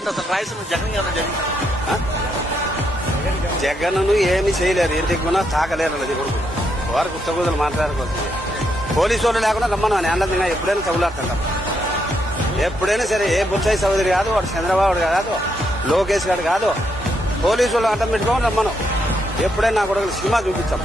అంటే అసలు రాయలసీమ జగన్ గారు జరిగింది జగన్ను ఏమి చేయలేరు, ఇంటికి కూడా తాకలేరు. అది కొడుకు వారికి ఉత్తగుదలు మాట్లాడుకోవాల్సింది. పోలీసు వాళ్ళు లేకుండా రమ్మను నేను ఎప్పుడైనా తగులాడుతుంటాం. ఎప్పుడైనా సరే ఏ బుచ్చయ్య చౌదరి కాదు, వాడు చంద్రబాబు కాదు, లోకేష్ గారు కాదు, పోలీసు వాళ్ళు అడ్డం పెట్టుకోమని రమ్మను. ఎప్పుడైనా నా కొడుకు సినిమా చూపించాం.